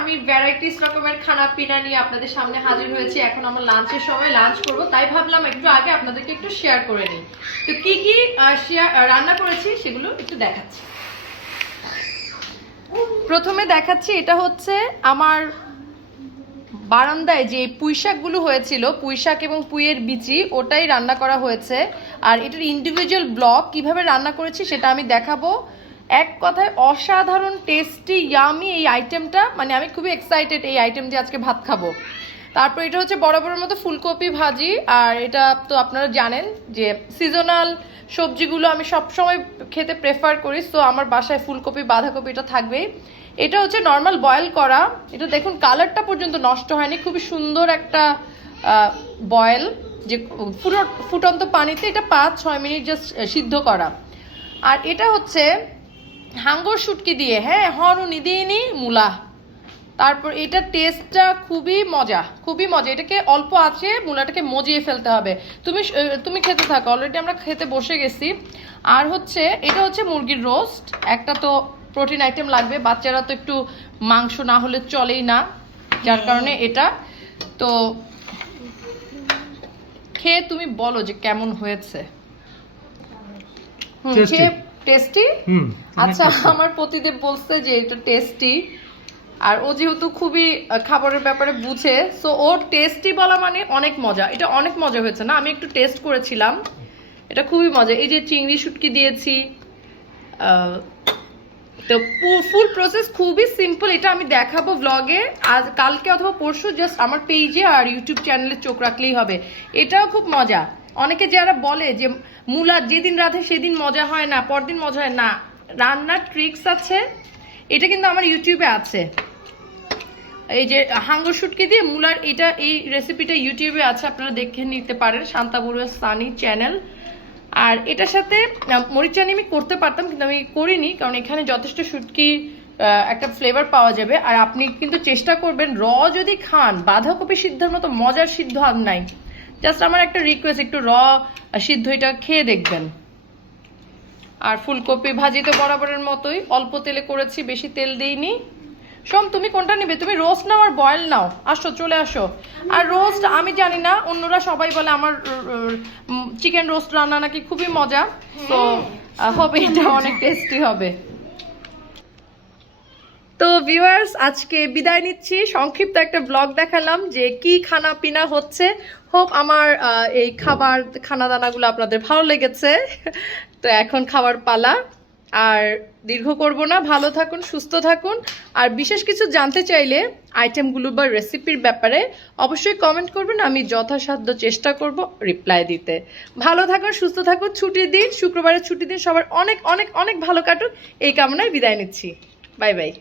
আমি ভ্যারাইটিস রকমের খানা পিনা নিয়ে আপনাদের সামনে হাজির হয়েছি। এখন আমার লাঞ্চের সময় লাঞ্চ করব। তাই ভাবলাম একটু আগে আপনাদেরকে একটু শেয়ার করে নিই। তো কি কি শেয়ার রান্না করেছি সেগুলো একটু দেখাচ্ছি। প্রথমে দেখাচ্ছি, এটা হচ্ছে আমার বারান্দায় যে পুঁইশাকগুলো হয়েছিল, পুঁইশাক এবং পুঁইয়ের বিচি, ওটাই রান্না করা হয়েছে। আর এটার ইন্ডিভিজুয়াল ব্লক কীভাবে রান্না করেছি সেটা আমি দেখাবো। এক কথায় অসাধারণ টেস্টি ইয়ামি এই আইটেমটা মানে আমি খুবই এক্সাইটেড এই আইটেম দিয়ে আজকে ভাত খাব। তারপর এটা হচ্ছে বড় বড় মতো ফুলকপি ভাজি। আর এটা তো আপনারা জানেন যে সিজনাল সবজিগুলো আমি সব সময় খেতে প্রেফার করি। সো আমার বাসায় ফুলকপি, বাঁধাকপি এটা থাকবেই। এটা হচ্ছে নর্মাল বয়েল করা। এটা দেখুন কালারটা পর্যন্ত নষ্ট হয়নি। খুবই সুন্দর একটা বয়েল যে ফুট- ফুটন্ত পানিতে এটা পাঁচ ছয় মিনিট জাস্ট সিদ্ধ করা। আর এটা হচ্ছে হাঙ্গর শুটকি দিয়ে হ্যাঁ হরুনি দিইনি মূলা। তারপর এটার টেস্টটা খুবই মজা খুবই মজা। এটাকে অল্প আছে মূলাটাকে মজিয়ে ফেলতে হবে। তুমি তুমি খেতে থাকো অলরেডি আমরা খেতে বসে গেছি। আর হচ্ছে এটা হচ্ছে মুরগির রোস্ট একটা তো প্রোটিন আইটেম লাগবে বাচ্চারা তো একটু মাংস না হলে চলেই না যার কারণে এটা। তো খেয়ে তুমি বলো যে কেমন হয়েছে। খেয়ে টেস্টি আচ্ছা আমার প্রতিদেব বলছে যে এটা টেস্টি আর ও যেহেতু খুবই খাবারের ব্যাপারে বুঝে সো ওর টেস্টি বলা মানে অনেক মজা। এটা অনেক মজা হয়েছে না? আমি একটু টেস্ট করেছিলাম। এটা খুবই মজা। এই যে চিংড়ি শুটকি দিয়েছি তো ফুল প্রসেস খুবই সিম্পল এটা আমি দেখাবো ব্লগে আজ কালকে অথবা পরশু জাস্ট আমার পেজে আর ইউটিউব চ্যানেলে চোখ রাখলেই হবে। এটাও খুব মজা। অনেকে যারা বলে যে মূলা যেদিন রাধে সেদিন মজা হয় না, পরদিন মজা হয় না। রান্নার ট্রিক্স আছে, এটা কিন্তু আমার ইউটিউবে আছে। এই যে হাঙ্গর শুটকি দিয়ে মূলার এটা, এই রেসিপিটা ইউটিউবে আছে, আপনারা দেখে নিতে পারেন, শান্তা সানি চ্যানেল আর এটার সাথে মরিচানি আমি করতে পারতাম, কিন্তু আমি করিনি, কারণ এখানে যথেষ্ট শুটকি একটা ফ্লেভার পাওয়া যাবে। আর আপনি কিন্তু চেষ্টা করবেন র যদি খান, বাঁধাকপি সিদ্ধর মতো মজার সিদ্ধ আর নাই। জাস্ট আমার একটা রিকোয়েস্ট একটু র সিদ্ধ এটা খেয়ে দেখবেন। আর ফুলকপি ভাজি তো বরাবরের মতোই অল্প তেলে করেছি বেশি তেল দিইনি। সোম তুমি কোনটা নেবে? তুমি রোস্ট নাও আর বয়েল নাও। আসো চলে আসো। আর রোস্ট আমি জানি না অন্যরা সবাই বলে আমার চিকেন রোস্ট রান্না নাকি খুবই মজা। তো হবে এটা অনেক টেস্টি হবে। তো ভিউয়ার্স আজকে বিদায় নিচ্ছি। সংক্ষিপ্ত একটা ব্লগ দেখালাম যে কি খানা পিনা হচ্ছে। হোপ আমার এই খাবার খানা দানাগুলো আপনাদের ভালো লেগেছে। তো এখন খাবার পালা। আর দীর্ঘ করব না, ভালো থাকুন, সুস্থ থাকুন। আর বিশেষ কিছু জানতে চাইলে আইটেমগুলো বা রেসিপির ব্যাপারে অবশ্যই কমেন্ট করবেন, আমি যথাসাধ্য চেষ্টা করব রিপ্লাই দিতে। ভালো থাকুন, সুস্থ থাকুন, ছুটির দিন, শুক্রবারের ছুটির দিন সবার অনেক অনেক অনেক ভালো কাটুক। এই কামনায় বিদায় নিচ্ছি। Bye bye